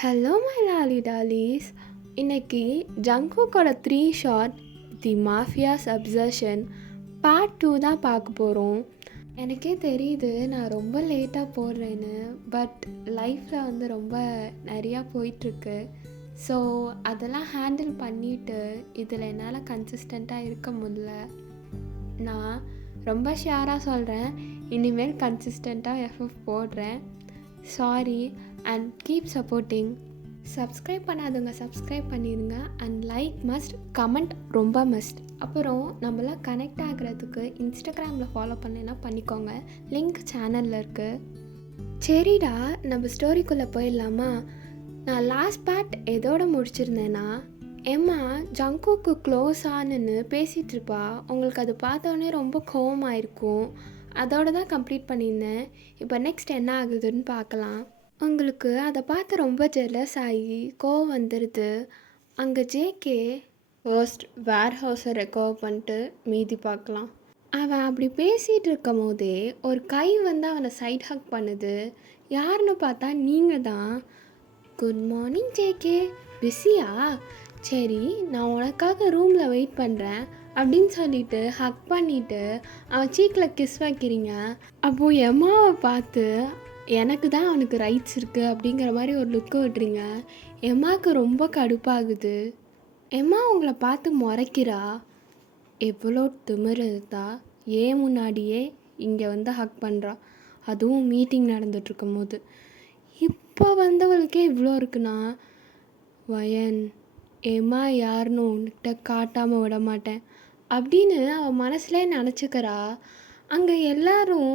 Hello my Lawley Dolly's. இன்னைக்கு ஜங்குக்கோட 3 shot தி mafias obsession part 2 தான் பார்க்க போகிறோம். எனக்கே தெரியுது நான் ரொம்ப லேட்டாக போடுறேன்னு, பட் லைஃப்பில் ரொம்ப நிறையா போயிட்டுருக்கு. ஸோ அதெல்லாம் ஹேண்டில் பண்ணிவிட்டு இதில் என்னால் கன்சிஸ்டண்ட்டாக இருக்க முடியல. நான் ரொம்ப ஷியராக சொல்கிறேன், இனிமேல் கன்சிஸ்டண்ட்டாக எஃப்எஃப் போடுறேன். Sorry and keep supporting. Subscribe பண்ணாதவங்க சப்ஸ்கிரைப் பண்ணிடுங்க. அண்ட் லைக் மஸ்ட், கமெண்ட் ரொம்ப மஸ்ட். அப்புறம் நம்மளாம் கனெக்ட் ஆகிறதுக்கு இன்ஸ்டாகிராமில் ஃபாலோ பண்ணேன்னா பண்ணிக்கோங்க, லிங்க் சேனலில் இருக்குது. சரிடா, நம்ம ஸ்டோரிக்குள்ளே போயிடலாமா? நான் லாஸ்ட் பார்ட் எதோட முடிச்சிருந்தேன்னா, எம்மா ஜங்குக்கு க்ளோஸ் ஆனுன்னு பேசிகிட்ருப்பா. உங்களுக்கு அது பார்த்தோன்னே ரொம்ப கோவமாக இருக்கும். அதோடு தான் கம்ப்ளீட் பண்ணியிருந்தேன். இப்போ நெக்ஸ்ட் என்ன ஆகுதுன்னு பார்க்கலாம். உங்களுக்கு அதை பார்த்து ரொம்ப ஜெலஸ் ஆகி கோவம் வந்துடுது. அங்கே ஜேகே ஃபர்ஸ்ட் வேர் ஹவுஸை ரெக்கவர் பண்ணிட்டு மீதி பார்க்கலாம். அவன் அப்படி பேசிகிட்டு இருக்கும் போதே ஒரு கை வந்து அவனை சைட் ஹக் பண்ணுது. யாருன்னு பார்த்தா நீங்கள் தான். குட் மார்னிங் ஜேகே, பிஸியா? சரி, நான் உனக்காக ரூமில் வெயிட் பண்ணுறேன் அப்படின்னு சொல்லிட்டு ஹக் பண்ணிவிட்டு அவன் சீக்கில் கிஸ் வைக்கிறீங்க. அப்போது எம்மாவை பார்த்து எனக்கு தான் அவனுக்கு ரைட்ஸ் இருக்குது அப்படிங்கிற மாதிரி ஒரு லுக்கு விட்டுறீங்க. எம்மாவுக்கு ரொம்ப கடுப்பாகுது. எம்மா உங்களை பார்த்து முறைக்கிறா. எவ்வளோ திமிரு இருந்தா ஏன் முன்னாடியே இங்கே வந்து ஹக் பண்ணுறா, அதுவும் மீட்டிங் நடந்துகிட்ருக்கும் போது. இப்போ வந்தவளுக்கே இவ்வளோ இருக்குன்னா, வயன் எம்மா யாருன்னு உன்கிட்ட காட்டாமல் விட மாட்டேன் அப்படின்னு அவன் மனசுலே நினச்சிக்கிறா. அங்கே எல்லாரும்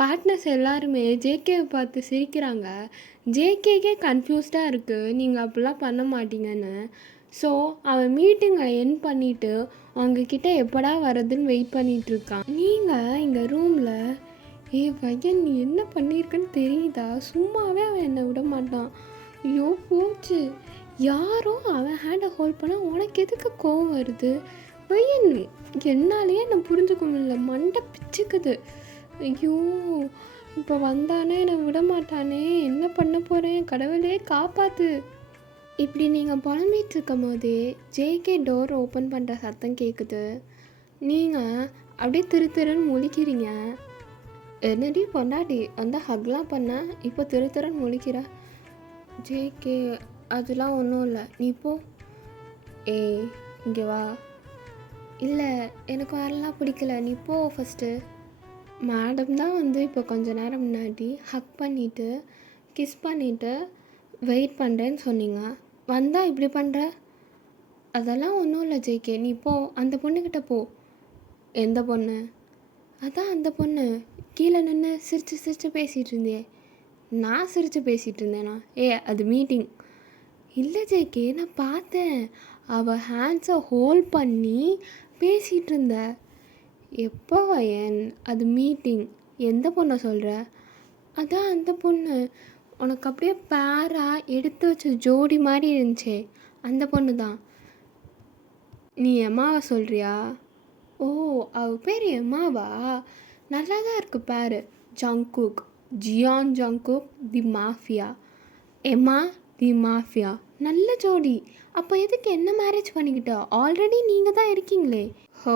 பார்ட்னர்ஸ் எல்லாருமே ஜேகேவை பார்த்து சிரிக்கிறாங்க. ஜேகேக்கே கன்ஃபியூஸ்டாக இருக்குது நீங்கள் அப்படிலாம் பண்ண மாட்டீங்கன்னு. ஸோ அவன் மீட்டிங்கை என் பண்ணிவிட்டு அவங்கக்கிட்ட எப்படா வரதுன்னு வெயிட் பண்ணிகிட்ருக்கான். நீங்கள் இங்கே ரூமில் பையன் நீ என்ன பண்ணியிருக்கன்னு தெரியுதா? சும்மாவே அவன் என்னை விட மாட்டான். ஐயோ போச்சு, யாரோ அவன் ஹேண்டை ஹோல்ட் பண்ண உனக்கு எதுக்கு கோவம் வருது? பையன் என்னாலேயே என்னை புரிஞ்சுக்க முடியல, மண்டை பிச்சுக்குது. ஐயோ இப்போ வந்தானே என்னை விட மாட்டானே, என்ன பண்ண போகிறேன், கடவுளே காப்பாற்று. இப்படி நீங்கள் புலம்பிகிட்டு இருக்கும் போதே ஜேகே டோர் ஓப்பன் பண்ணுற சத்தம் கேட்குது. நீங்கள் அப்படியே திருன்னு முழிக்கிறீங்க. என்னடி பொண்டாட்டி வந்து ஹக்லாம் பண்ண, இப்போ திருன்னு முழிக்கிற? ஜேகே அதெல்லாம் ஒன்றும் இல்லை, நீ போ. ஏய் இங்கே வா. இல்லை எனக்கு வரலாம் பிடிக்கல, நீ போ ஃபஸ்ட்டு. மேடம் தான் வந்து இப்போ கொஞ்ச நேரம் முன்னாடி ஹக் பண்ணிவிட்டு கிஸ் பண்ணிவிட்டு வெயிட் பண்ணுறேன்னு சொன்னீங்க, வந்தால் இப்படி பண்ணுற? அதெல்லாம் ஒன்றும் இல்லை ஜேகே, நீ போ, அந்த பொண்ணுக்கிட்ட போ. எந்த பொண்ணு? அதான் அந்த பொண்ணு கீழே நின்று சிரித்து பேசிகிட்டு இருந்தே. நான் சிரித்து பேசிகிட்டு இருந்தேனா? அது மீட்டிங். இல்லை ஜேகே, நான் பார்த்தேன், அவள் ஹேண்ட்ஸை ஹோல்ட் பண்ணி பேசிகிட்டு இருந்த. எப்போ வயன்? அது மீட்டிங். எந்த பொண்ணை சொல்கிற? அதான் அந்த பொண்ணு, உனக்கு அப்படியே பேராக எடுத்து வச்ச ஜோடி மாதிரி இருந்துச்சே, அந்த பொண்ணு தான். நீ எம்மாவை சொல்கிறியா? ஓ, அவள் பேர் எம்மாவா? நல்லா தான் இருக்குது பேர். ஜங்குக், ஜியான் ஜங்குக் தி மாஃபியா. எம்மா தி மாஃபியா, நல்ல ஜோடி. அப்போ எதுக்கு என்ன மேரேஜ் பண்ணிக்கிட்டா? ஆல்ரெடி நீங்கள் தான் இருக்கீங்களே. ஹோ,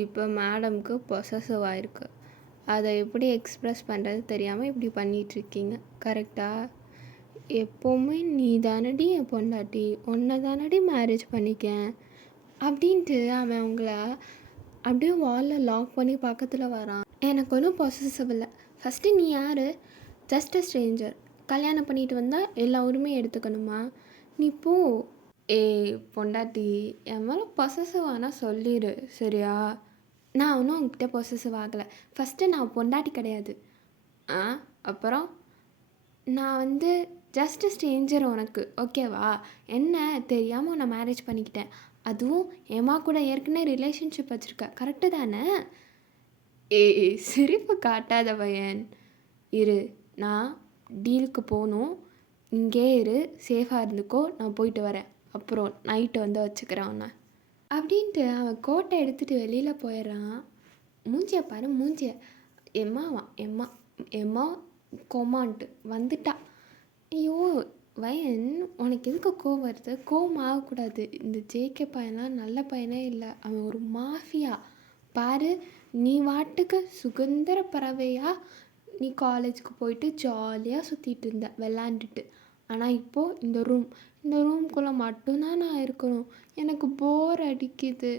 இப்போ மேடம்க்கு பொசசிவ் ஆகிருக்கு. அதை எப்படி எக்ஸ்ப்ரெஸ் பண்ணுறது தெரியாமல் இப்படி பண்ணிகிட்ருக்கீங்க, கரெக்டாக? எப்போவுமே நீ தானடி என் பொண்டாட்டி, உன்னை தானடி மேரேஜ் பண்ணிக்கேன் அப்படின்ட்டு அவன் அவங்கள அப்படியே வாலில் லாக் பண்ணி பக்கத்தில் வரான். எனக்கு ஒன்றும் பொசசிவ் இல்லை. ஃபஸ்ட்டு நீ யார்? Just a stranger. கல்யாணம் பண்ணிட்டு வந்தால் எல்லா உரிமையும் எடுத்துக்கணுமா? நீ போ. பொண்டாட்டி, என் மேலே பொசசிவ் ஆனால் சொல்லிடு சரியா? நான் ஒன்றும் உங்ககிட்ட பொசசிவ் ஆகலை. ஃபஸ்ட்டு நான் பொண்டாட்டி கிடையாது. அப்புறம் நான் வந்து ஜஸ்ட் ஸ்ட்ரேஞ்சர் உனக்கு, ஓகேவா? என்ன தெரியாமல் உன்னை மேரேஜ் பண்ணிக்கிட்டேன், அதுவும் எம்மா கூட ஏற்கனவே ரிலேஷன்ஷிப் வச்சுருக்க, கரெக்டு தானே? சிரிப்பு காட்டாத பையன். இரு, நான் டீலுக்கு போகணும், இங்கே இரு, சேஃபாக இருந்துக்கோ, நான் போயிட்டு வரேன், அப்புறம் நைட்டு வந்து வச்சுக்கிறேன் உன்னை அப்படின்ட்டு அவன் கோட்டை எடுத்துகிட்டு வெளியில் போயிடுறான். மூஞ்சியை பாரு, மூஞ்சிய. எம்மாவா? எம்மா எம்மா கொமான்ட்டு வந்துட்டா. ஐயோ வயன், உனக்கு எதுக்கு கோவம் வருது? கோவம் ஆகக்கூடாது. இந்த ஜேகே பையன்லாம் நல்ல பையனே இல்லை, அவன் ஒரு மாஃபியா. பாரு, நீ வாட்டுக்கு சுதந்திர பறவையா நீ காலேஜுக்கு போயிட்டு ஜாலியாக சுற்றிட்டு இருந்த விளாண்டுட்டு. ஆனால் இப்போது இந்த ரூம்குள்ளே மட்டும்தான் நான் இருக்கணும். எனக்கு போர் அடிக்குது.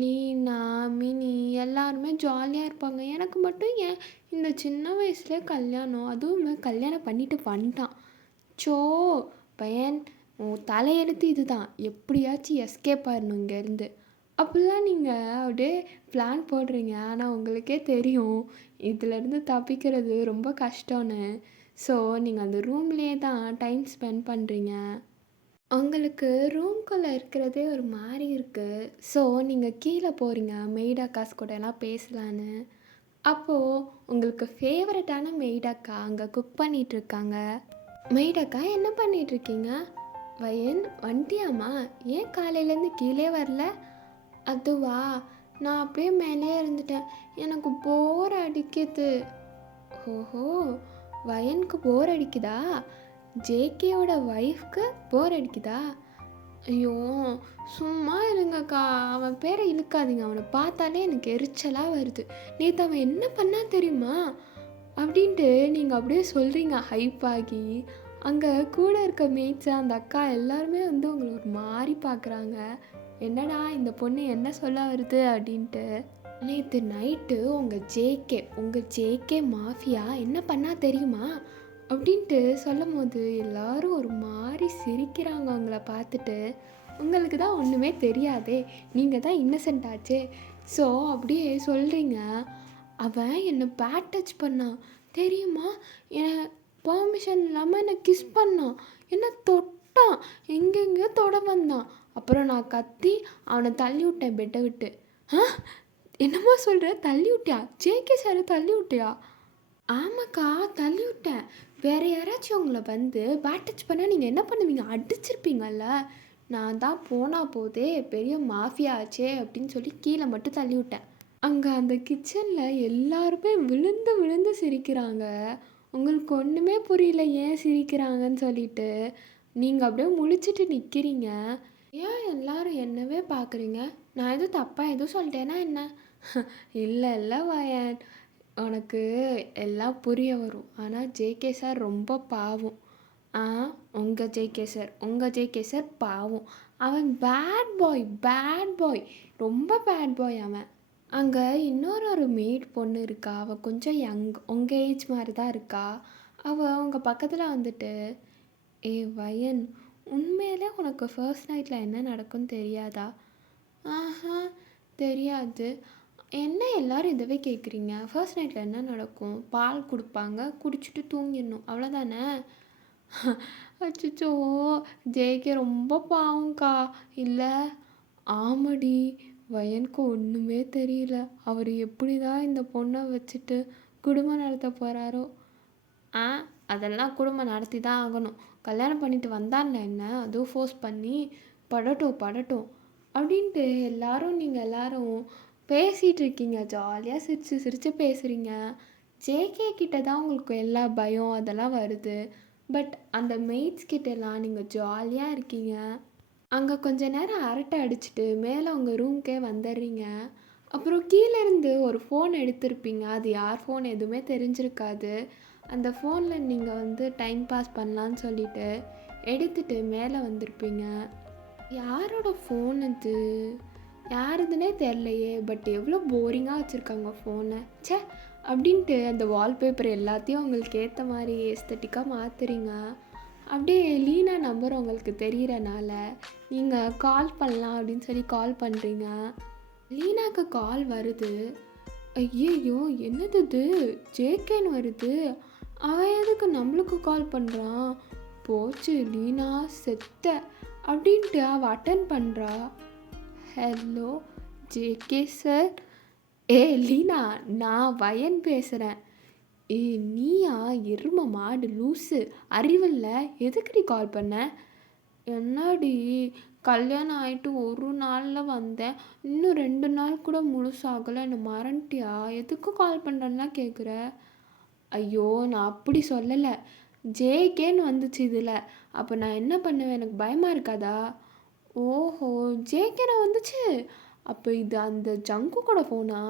லீனா, மினி எல்லாருமே ஜாலியாக இருப்பாங்க. எனக்கு மட்டும் ஏன் இந்த சின்ன வயசுலேயே கல்யாணம்? அதுவும் கல்யாணம் பண்ணிட்டு வந்துட்டான். சோ பையன், உன் தலையெழுத்து இதுதான், எப்படியாச்சும் எஸ்கேப் ஆயிடணும் இங்கேருந்து. அப்படிலாம் நீங்கள் அப்படியே பிளான் போடுறீங்க, ஆனால் உங்களுக்கே தெரியும் இதுலேருந்து தப்பிக்கிறது ரொம்ப கஷ்டம்னு. ஸோ நீங்கள் அந்த ரூம்லேயே தான் டைம் ஸ்பெண்ட் பண்ணுறீங்க. உங்களுக்கு ரூம்குள்ளே இருக்கிறதே ஒரு மாதிரி இருக்குது. ஸோ நீங்கள் கீழே போகிறீங்க மெய்ட் அக்காஸ் கூட எல்லாம் பேசலான்னு. அப்போது உங்களுக்கு ஃபேவரட்டான மெய்ட் அக்கா அங்கே குக் பண்ணிகிட்ருக்காங்க. மெய்ட் அக்கா, என்ன பண்ணிகிட்ருக்கீங்க? வயன், வந்துட்டியாம்மா? ஏன் காலையிலேருந்து கீழே வரல? அதுவா, நான் அப்படியே மேலே இருந்துட்டேன், எனக்கு போர் அடிக்குது. ஓஹோ, வயனுக்கு போர் அடிக்குதா? ஜேகேவோட ஒய்ஃப்க்கு போர் அடிக்குதா? ஐயோ, சும்மா இருங்கக்கா, அவன் பேரை இழுக்காதீங்க, அவனை பார்த்தாலே எனக்கு எரிச்சலாக வருது. நேற்று அவன் என்ன பண்ணா தெரியுமா அப்படின்ட்டு நீங்கள் அப்படியே சொல்கிறீங்க ஹைப் ஆகி. அங்கே கூட இருக்க மேய்ச்ச அந்த அக்கா எல்லாருமே வந்து உங்களை ஒரு மாதிரி பார்க்குறாங்க. என்னடா இந்த பொண்ணு என்ன சொல்ல வருது அப்படின்ட்டு. நேற்று நைட்டு உங்கள் ஜேகே மாஃபியா என்ன பண்ணா தெரியுமா அப்படின்ட்டு சொல்லும் போது எல்லாரும் ஒரு மாதிரி சிரிக்கிறாங்க அவங்கள பார்த்துட்டு. உங்களுக்கு தான் ஒன்றுமே தெரியாதே, நீங்கள் தான் இன்னசென்ட் ஆச்சே. ஸோ அப்படியே சொல்கிறீங்க. அவன் என்னை பேட் டச் பண்ணான் தெரியுமா, என்னை பர்மிஷன் இல்லாமல் என்னை கிஸ் பண்ணான், என்னை தொட்டான், எங்கெங்கேயோ தொட வந்தான். அப்புறம் நான் கத்தி அவனை தள்ளி விட்டேன் பெட்டை விட்டு. ஆ, என்னம்மா சொல்கிற? தள்ளி விட்டியா? ஜேகே சாரை தள்ளி விட்டியா? ஆமாக்கா, தள்ளி விட்டேன். வேறு யாராச்சும் உங்களை வந்து பேட் டச் பண்ணால் நீங்கள் என்ன பண்ணுவீங்க? அடிச்சிருப்பீங்கல்ல. நான் தான் போனால் போதே பெரிய மாஃபியா ஆச்சே அப்படின்னு சொல்லி கீழே மட்டும் தள்ளி விட்டேன். அங்கே அந்த கிச்சனில் எல்லாருமே விழுந்து விழுந்து சிரிக்கிறாங்க. உங்களுக்கு ஒன்றுமே புரியல ஏன் சிரிக்கிறாங்கன்னு சொல்லிட்டு. நீங்கள் அப்படியே முழிச்சிட்டு நிற்கிறீங்க. ஏன் எல்லாரும் என்னவே பார்க்குறீங்க? நான் எதுவும் தப்பாக எதுவும் சொல்லிட்டேன்னா என்ன? இல்லை இல்லை வயன், உனக்கு எல்லாம் புரிய வரும். ஆனால் ஜேகே சார் ரொம்ப பாவம். உங்கள் ஜேகே சார் பாவம். அவன் பேட் பாய், ரொம்ப பேட் பாய் அவன். அங்கே இன்னொரு மெய்ட் பொண்ணு இருக்கா, அவள் கொஞ்சம் உங்கள் ஏஜ் மாதிரி தான் இருக்கா. அவள் உங்கள் பக்கத்தில் வந்துட்டு, ஏ வயன், உண்மையிலே உனக்கு ஃபர்ஸ்ட் நைட்டில் என்ன நடக்கும்னு தெரியாதா? ஆஹா, தெரியாது. என்ன எல்லாரும் இதவே கேட்குறீங்க? ஃபர்ஸ்ட் நைட்டில் என்ன நடக்கும்? பால் கொடுப்பாங்க, குடிச்சிட்டு தூங்கிடணும், அவ்வளோதானே? அச்சோ, ஜேகே ரொம்ப பாவம்க்கா. இல்லை, ஆமாடி, வயனுக்கு ஒன்றுமே தெரியல. அவர் எப்படி தான் இந்த பொண்ணை வச்சுட்டு குடும்பம் நடத்த போகிறாரோ. அதெல்லாம் குடும்பம் நடத்தி தான் ஆகணும். கல்யாணம் பண்ணிட்டு வந்தான்ல என்ன, அதுவும் ஃபோர்ஸ் பண்ணி படட்டும் அப்படின்ட்டு நீங்கள் எல்லாரும் பேசிகிட்டு இருக்கீங்க. ஜாலியாக சிரித்து பேசுகிறீங்க. ஜேகே கிட்ட தான் உங்களுக்கு எல்லா பயம் அதெல்லாம் வருது. பட் அந்த மெய்ட்ஸ் கிட்டலாம் நீங்கள் ஜாலியாக இருக்கீங்க. அங்கே கொஞ்ச நேரம் அரட்டை அடிச்சுட்டு மேலே உங்கள் ரூம்க்கே வந்துடுறீங்க. அப்புறம் கீழேருந்து ஒரு ஃபோன் எடுத்திருப்பீங்க. அது யார் ஃபோன் எதுவுமே தெரிஞ்சிருக்காது. அந்த ஃபோனில் நீங்கள் வந்து டைம் பாஸ் பண்ணலான்னு சொல்லிட்டு எடுத்துகிட்டு மேலே வந்திருப்பீங்க. யாரோட ஃபோன் இது? யாருதுன்னே தெரிலையே, பட் எவ்வளோ போரிங்காக வச்சுருக்காங்க ஃபோனை. ச்சே அப்படின்ட்டு அந்த வால்பேப்பர் எல்லாத்தையும் உங்களுக்கு ஏற்ற மாதிரி எஸ்தட்டிக்காக மாற்றுறீங்க. அப்படியே லீனா நம்பர் உங்களுக்கு தெரிகிறனால நீங்கள் கால் பண்ணலாம் அப்படின்னு சொல்லி கால் பண்ணுறீங்க. லீனாவுக்கு கால் வருது. ஐயோ, என்னது இது, ஜேகேன்னு வருது. அவன் எதுக்கு நம்மளுக்கு கால் பண்ணுறான்? போச்சு, லீனா செத்த அப்படின்ட்டு அவள் அட்டன் பண்ணுறா. Hello JK sir. லீனா, நான் வயன் பேசுகிறேன். நீயா? எரும மாடு லூஸு, அறிவில்ல, எதுக்குடி கால் பண்ண? என்னடி, கல்யாணம் ஆகிட்டு ஒரு நாளில் வந்தேன், இன்னும் 2 நாள் கூட முழுசாகலை, என்னை மறந்துட்டியா? எதுக்கு கால் பண்ணுறேன்னா கேட்குற? ஐயோ, நான் அப்படி சொல்லலை. ஜேகேன்னு வந்துச்சு இதில். அப்போ நான் என்ன பண்ணுவேன்? எனக்கு பயமாக இருக்காதா? ஓஹோ! ஜேகேன்னு வந்துச்சு. அப்போ இது அந்த ஜங்குக்கோட ஃபோனா?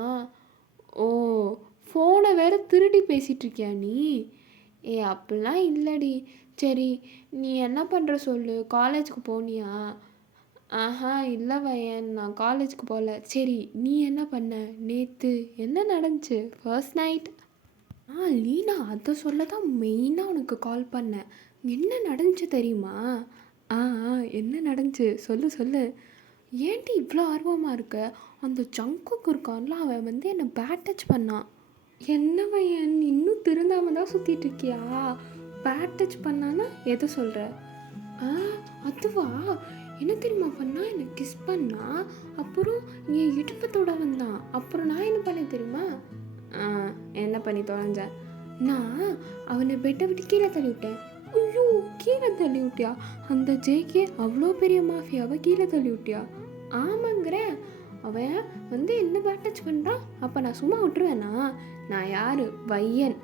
ஓ! ஃபோனை வேற திருடி பேசிகிட்டு இருக்கியா நீ? அப்படிலாம் இல்லடி. சரி, நீ என்ன பண்ணுற சொல்லு? காலேஜுக்கு போனியா? ஆஹா இல்லை வயன், நான் காலேஜுக்கு போகல. சரி, நீ என்ன பண்ண நேற்று? என்ன நடந்துச்சு ஃபர்ஸ்ட் நைட்? லீனா, அதை சொல்ல தான் மெயினாக உனக்கு கால் பண்ணேன். என்ன நடந்துச்சு தெரியுமா? ஆ ஆ என்ன நடந்துச்சு சொல்லு சொல்லு. ஏன்டி இவ்வளோ ஆர்வமாக இருக்க? அந்த ஜங்குக்கு இருக்கான்ல, அவன் வந்து என்னை பேட் டச் பண்ணான். என்ன பையன், இன்னும் திருந்தாம தான் சுற்றிட்டு இருக்கியா? பேட் டச் பண்ணான்னா எதை சொல்கிற? ஆ அதுவா? என்ன தெரியுமா பண்ணா? எனக்கு கிஸ் பண்ணா. அப்புறம் என் இடுப்பத்தோட வந்தான். அப்புறம் நான் என்ன பண்ணேன் தெரியுமா? என்ன பண்ணி தொலைஞ்சேன்? நான் அவனை பெட்டை விட்டு கீழே தள்ளி விட்டேன். ஐயோ, கீழே தள்ளி விட்டியா? அந்த ஜேகே அவ்வளோ பெரிய மாஃபியாவை கீழே தள்ளி விட்டியா? ஆமாங்கிறேன். அவன் வந்து என்ன பேட் டச் பண்ணுறான். அப்போ நான் சும்மா விட்டுருவேனா? நான் யார்? வையன்.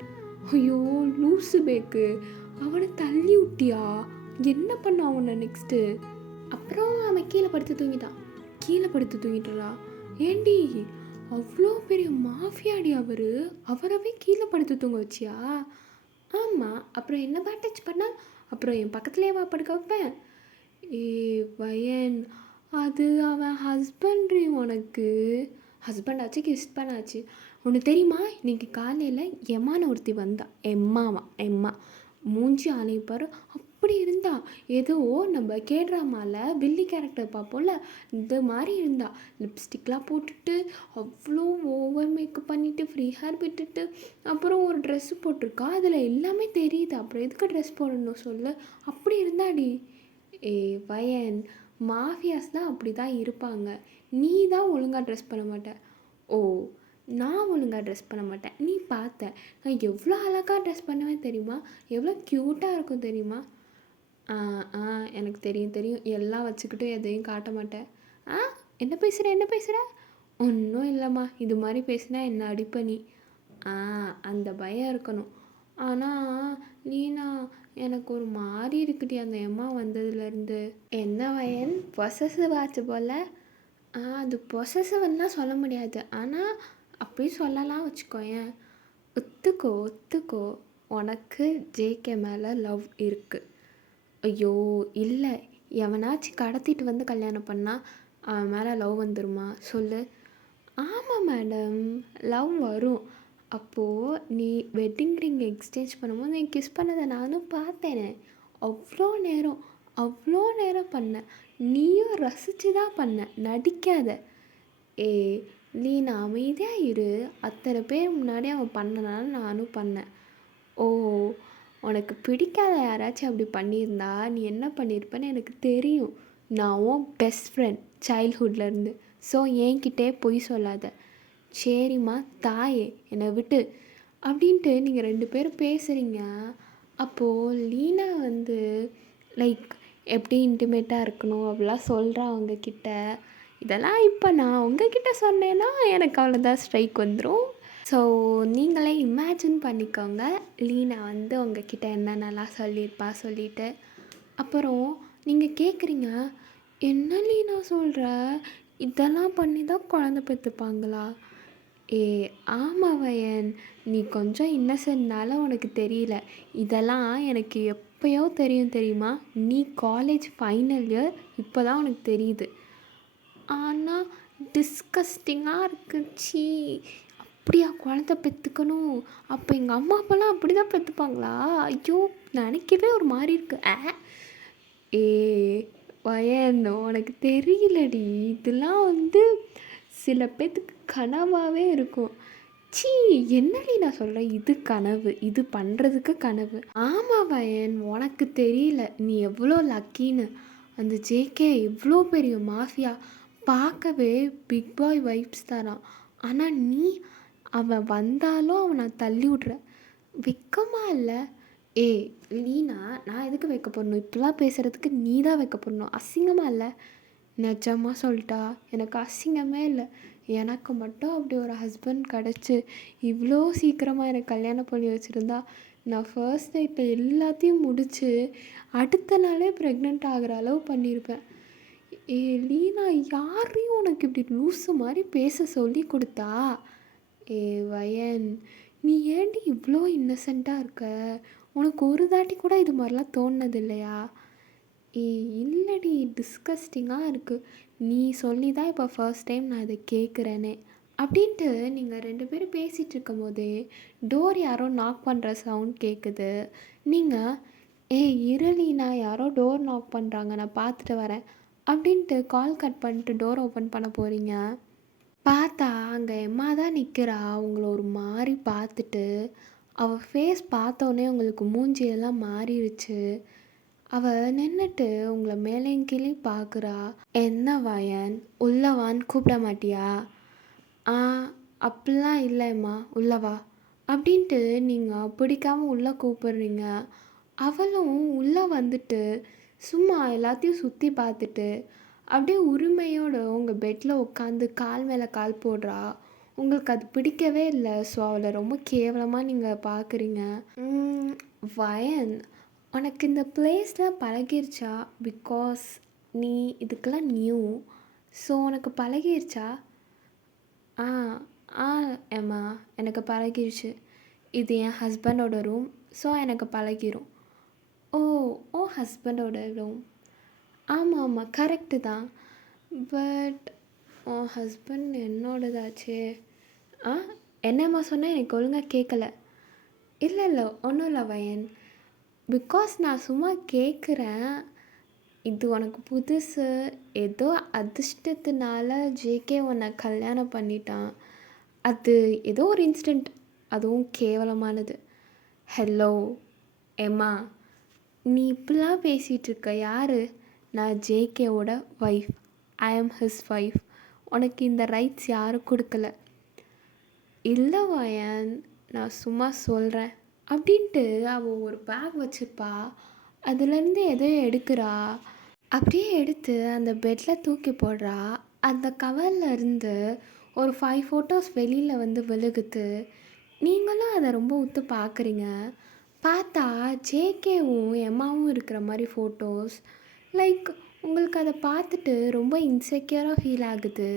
ஐயோ லூசு பேக்கு, அவனை தள்ளி விட்டியா? என்ன பண்ண அவனை நெக்ஸ்ட்டு? அப்புறம் அவன் கீழே படுத்து தூங்கிட்டான். கீழே படுத்து தூங்கிட்டா? ஏண்டி, அவ்வளோ பெரிய மாஃபியாடி அவர், அவரவே கீழே படுத்து தூங்க வச்சியா? ஆமாம். அப்புறம் என்ன பேட் டச் பண்ணால்? அப்புறம் என் பக்கத்துலேயே வா படுக்க வைப்பேன். ஏ வயன், அது அவன் ஹஸ்பண்ட்ரி. உனக்கு ஹஸ்பண்ட் ஆச்சு, கிஸ் பண்ணாச்சு. உனக்கு தெரியுமா? இன்றைக்கி காலையில் எம்மான ஒருத்தி வந்தா. எம்மா மூஞ்சி அணைப்பார் அப்படி இருந்தா. ஏதோ நம்ம கேட்ராமாவில் வில்லி கேரக்டர் பார்ப்போம்ல, இந்த மாதிரி இருந்தா. லிப்ஸ்டிக்லாம் போட்டுட்டு, அவ்வளோ ஓவர் மேக்கப் பண்ணிவிட்டு, ஃப்ரீ ஹேர் விட்டுட்டு, அப்புறம் ஒரு ட்ரெஸ்ஸு போட்டிருக்கா. அதில் எல்லாமே தெரியுது. அப்புறம் எதுக்கு ட்ரெஸ் போடணும் சொல்லு? அப்படி இருந்தாடி. வயன், மாஃபியாஸ் தான் அப்படி தான் இருப்பாங்க. நீ தான் ஒழுங்காக ட்ரெஸ் பண்ண மாட்ட. ஓ, நான் ஒழுங்காக ட்ரெஸ் பண்ண மாட்டேன். நீ பார்த்த நான் எவ்வளோ அழகாக ட்ரெஸ் பண்ணுவேன் தெரியுமா? எவ்வளோ க்யூட்டாக இருக்கும் தெரியுமா? எனக்கு தெரியும். எல்லாம் வச்சுக்கிட்டு எதையும் காட்ட மாட்டேன். என்ன பேசுகிற? ஒன்றும் இல்லைம்மா. இது மாதிரி பேசினா என்ன அடிப்ப நீ. அந்த பயம் இருக்கணும். ஆனால் லீனா, எனக்கு ஒரு மாதிரி இருக்குடி அந்த எம்மா வந்ததுலேருந்து. என்ன வயன், பொசசிவ் ஆச்சு போல்? அது பொசசிவ்லாம் சொல்ல முடியாது, ஆனால் அப்படி சொல்லலாம் வச்சுக்கோயேன். ஒத்துக்கோ, உனக்கு ஜேகே மேலே லவ் இருக்குது. ஐயோ இல்லை, எவனாச்சும் கடத்திட்டு வந்து கல்யாணம் பண்ணால் அவன் மேலே லவ் வந்துடுமா சொல்லு? ஆமாம் மேடம், லவ் வரும். அப்போது நீ வெட்டிங் ரிங் எக்ஸ்சேஞ்ச் பண்ணும்போது நீ கிஸ் பண்ணதை நானும் பார்த்தேனே. அவ்வளோ நேரம் பண்ணேன். நீயும் ரசித்து தான் பண்ண, நடிக்காத. லீனா, அமைதியாக இரு. அத்தனை பேர் முன்னாடி அவன் பண்ணனால நானும் பண்ணேன். ஓ, உனக்கு பிடிக்காத யாராச்சும் அப்படி பண்ணியிருந்தா நீ என்ன பண்ணியிருப்பேன்னு எனக்கு தெரியும். நான் உன் பெஸ்ட் ஃப்ரெண்ட் சைல்ட்ஹுட்லேருந்து. ஸோ என்கிட்டே பொய் சொல்லாத. சரிம்மா தாயே, என்னை விட்டு அப்படின்ட்டு நீங்கள் 2 பேரும் பேசுகிறீங்க. அப்போது லீனா வந்து லைக் எப்படி இன்டிமேட்டாக இருக்கணும் அப்படிலாம் சொல்கிறா அவங்கக்கிட்ட. இதெல்லாம் இப்போ நான் உங்ககிட்ட சொன்னேன்னா எனக்கு அவ்வளோதான், ஸ்ட்ரைக் வந்துடும். ஸோ நீங்களே இமேஜின் பண்ணிக்கோங்க, லீனா வந்து உங்ககிட்ட என்னென்னலாம் சொல்லியிருப்பா சொல்லிவிட்டு. அப்புறம் நீங்கள் கேட்குறீங்க, என்ன லீனா சொல்கிற? இதெல்லாம் பண்ணி தான் குழந்தை பெற்றுப்பாங்களா? ஆமாம் வயன், நீ கொஞ்சம் இன்னசென்ட்னால உனக்கு தெரியல. இதெல்லாம் எனக்கு எப்போயோ தெரியும் தெரியுமா? நீ காலேஜ் ஃபைனல் இயர், இப்போ தான் உனக்கு தெரியுது. ஆனால் டிஸ்கஸ்டிங்காக இருக்குச்சி. அப்படியா குழந்த பெற்றுக்கணும்? அப்போ எங்கள் அம்மா அப்பாலாம் அப்படி தான் பெற்றுப்பாங்களா? ஐயோ, நினைக்கவே ஒரு மாதிரி இருக்குது. வயன், உனக்கு தெரியலடி. இதெல்லாம் வந்து சில பேத்துக்கு கனவாகவே இருக்கும். சீ, என்னடி நான் சொல்கிறேன், இது கனவு, இது பண்ணுறதுக்கு கனவு. ஆமாம் வயன், உனக்கு தெரியல நீ எவ்வளோ லக்கின்னு. அந்த ஜேகே எவ்வளோ பெரிய மாஃபியா, பார்க்கவே பிக் பாய் வைப்ஸ் தரான். ஆனால் நீ அவன் வந்தாலும் அவனை தள்ளி விட்ற. வெக்கமா இல்லை? லீனா, நான் எதுக்கு வைக்க போடணும்? இப்படிலாம் பேசுகிறதுக்கு நீ தான் வைக்க போடணும். அசிங்கமாக இல்லை? நிஜமாக சொல்லிட்டா, எனக்கு அசிங்கமே இல்லை. எனக்கு மட்டும் அப்படி ஒரு ஹஸ்பண்ட் கிடச்சி இவ்வளோ சீக்கிரமாக எனக்கு கல்யாணம் பண்ணி வச்சுருந்தா நான் ஃபர்ஸ்ட் நைட்டு எல்லாத்தையும் முடிச்சு அடுத்த நாளே ப்ரெக்னென்ட் ஆகிற அளவு பண்ணியிருப்பேன். ஏ லீனா, யாரையும் உனக்கு இப்படி லூசு மாதிரி பேச சொல்லி கொடுத்தா? ஏ வயன், நீ ஏன்டி இவ்வளோ இன்னசென்ட்டாக இருக்க? உனக்கு ஒரு தாட்டி கூட இது மாதிரிலாம் தோணுனது இல்லையா? ஏ இல்லடி, டிஸ்கஸ்டிங்காக இருக்குது. நீ சொல்லி தான் இப்போ ஃபர்ஸ்ட் டைம் நான் இதை கேட்குறேனே. அப்படின்ட்டு நீங்கள் ரெண்டு பேரும் பேசிகிட்டு இருக்கும் போதே டோர் யாரோ நாக் பண்ணுற சவுண்ட் கேட்குது. நீங்கள் இருளீனா, யாரோ டோர் நாக் பண்ணுறாங்க, நான் பார்த்துட்டு வரேன் அப்படின்ட்டு கால் கட் பண்ணிட்டு டோர் ஓப்பன் பண்ண போகிறீங்க. பார்த்தா அங்கே எம்மா தான் நிற்கிறா. உங்களை ஒரு மாதிரி பார்த்துட்டு, அவள் ஃபேஸ் பார்த்தோன்னே உங்களுக்கு மூஞ்சியெல்லாம் மாறிடுச்சு. அவள் நின்றுட்டு உங்களை மேலேயும் கீழேயும் பார்க்குறா. என்ன வயன், உள்ளவான்னு கூப்பிட மாட்டியா? ஆ, அப்படிலாம் இல்லைம்மா, உள்ளவா அப்படின்ட்டு நீங்கள் பிடிக்காமல் உள்ளே கூப்பிடுறீங்க. அவளும் உள்ளே வந்துட்டு சும்மா எல்லாத்தையும் சுற்றி பார்த்துட்டு அப்படியே உரிமையோட உங்கள் பெட்டில் உட்காந்து கால் மேலே கால் போடுறா. உங்களுக்கு அது பிடிக்கவே இல்லை. ஸோ அவளை ரொம்ப கேவலமாக நீங்கள் பார்க்குறீங்க. வயன், உனக்கு இந்த பிளேஸ்லாம் பழகிருச்சா? பிகாஸ் நீ இதுக்கெல்லாம் நியூ. ஸோ உனக்கு பழகிருச்சா? ஆ ஆ ஏம்மா, எனக்கு பழகிருச்சு. இது என் ஹஸ்பண்டோட ரூம். ஸோ எனக்கு பழகிரும். ஓ, ஓ ஹஸ்பண்டோட ரூம். ஆமாம் ஆமாம், கரெக்டு தான். பட் உன் ஹஸ்பண்ட் என்னோடதாச்சே. ஆ, என்னம்மா சொன்னேன்? எனக்கு ஒழுங்காக கேட்கல. இல்லை இல்லை, ஒன்றும் இல்லை வயன். பிகாஸ் நான் சும்மா கேட்குறேன். இது உனக்கு புதுசு. ஏதோ அதிர்ஷ்டத்தினால ஜேகே உன்னை கல்யாணம் பண்ணிட்டான். அது ஏதோ ஒரு இன்சிடெண்ட், அதுவும் கேவலமானது. ஹலோ எம்மா, நீ இப்படிலாம் பேசிகிட்டு இருக்க. யார்? நான் ஜேகேவோட ஒய்ஃப். ஐ ஆம் ஹிஸ் ஒய்ஃப். உனக்கு இந்த ரைட்ஸ் யாரும் கொடுக்கல. இல்லை வயன், நான் சும்மா சொல்கிறேன் அப்படின்ட்டு அவள் ஒரு பேக் வச்சுருப்பா. அதுலேருந்து எதையோ எடுக்கிறா. அப்படியே எடுத்து அந்த பெட்டில் தூக்கி போடுறா. அந்த கவரில் இருந்து ஒரு 5 ஃபோட்டோஸ் வெளியில் வந்து விழுகுது. நீங்களும் அதை ரொம்ப உத்து பார்க்குறீங்க. பார்த்தா ஜேகேவும் எம்மாவும் இருக்கிற மாதிரி ஃபோட்டோஸ். லைக் உங்களுக்கு அதை பார்த்துட்டு ரொம்ப இன்செக்யூராக ஃபீல் ஆகுது.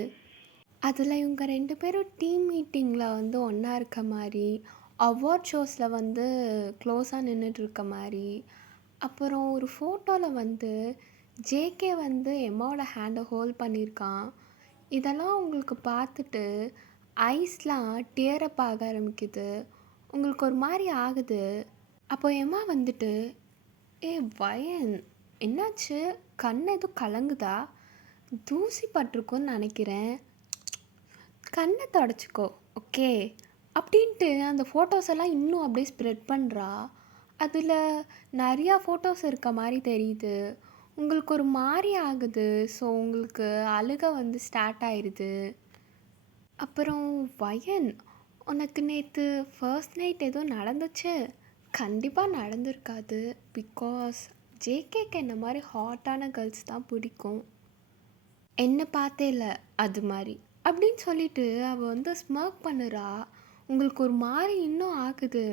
அதில் இவங்க ரெண்டு பேரும் டீம் மீட்டிங்கில் வந்து ஒன்றா இருக்க மாதிரி, அவார்ட் ஷோஸில் வந்து க்ளோஸாக நின்றுட்டு இருக்க மாதிரி, அப்புறம் ஒரு ஃபோட்டோவில் வந்து ஜேகே வந்து எம்மாவோட ஹேண்டை ஹோல்ட் பண்ணியிருக்கான். இதெல்லாம் உங்களுக்கு பார்த்துட்டு ஐஸ்லாம் டியரப் ஆக ஆரம்பிக்குது. உங்களுக்கு ஒரு மாதிரி ஆகுது. அப்போ எம்மா வந்துட்டு, ஏ வயன், என்னாச்சு? கண் எதுவும் கலங்குதா? தூசி பட்டிருக்குன்னு நினைக்கிறேன், கண்ணை தொடச்சிக்கோ, ஓகே அப்படின்ட்டு அந்த ஃபோட்டோஸ் எல்லாம் இன்னும் அப்படியே ஸ்ப்ரெட் பண்ணுறா. அதில் நிறையா ஃபோட்டோஸ் இருக்க மாதிரி தெரியுது. உங்களுக்கு ஒரு மாதிரி ஆகுது. ஸோ உங்களுக்கு அழுக வந்து ஸ்டார்ட் ஆயிடுது. அப்புறம் வயன், உனக்கு நேற்று ஃபர்ஸ்ட் நைட் எதுவும் நடந்துச்சு? கண்டிப்பாக நடந்திருக்காது. பிகாஸ் ஜேகேக்கு என்ன மாதிரி ஹாட்டான கேர்ள்ஸ் தான் பிடிக்கும். என்ன பார்த்தே இல்லை அது மாதிரி அப்படின்னு சொல்லிட்டு அவள் வந்து ஸ்மர்க் பண்ணுறா. உங்களுக்கு ஒரு மாதிரி இன்னும் ஆகுது.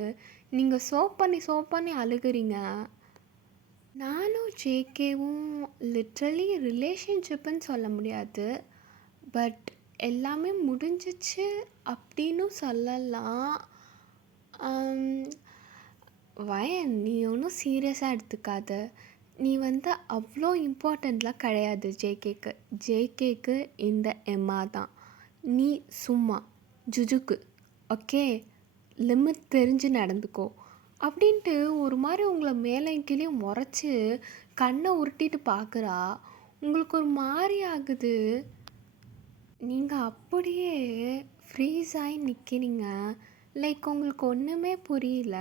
நீங்கள் சோப் பண்ணி அழுகுறீங்க. நானும் ஜேகேவும் லிட்ரலி ரிலேஷன்ஷிப்புன்னு சொல்ல முடியாது. பட் எல்லாமே முடிஞ்சிச்சு அப்படின்னு சொல்லலாம். வயன், நீ ஒன்றும் சீரியஸாக எடுத்துக்காத. நீ வந்து அவ்வளோ இம்பார்ட்டண்ட்லாம் கிடையாது ஜேகேக்கு. ஜேகேக்கு இந்த எம்மா தான். நீ சும்மா ஜுஜுக்கு, ஓகே, லிமிட் தெரிஞ்சு நடந்துக்கோ அப்படின்ட்டு ஒரு மாதிரி உங்களை மேலே கீழே முறைச்சி கண்ணை உருட்டிட்டு பார்க்குறா. உங்களுக்கு ஒரு மாதிரி ஆகுது. நீங்கள் அப்படியே ஃப்ரீஸ் ஆகி நிற்கிறீங்க. லைக் உங்களுக்கு ஒன்றுமே புரியல.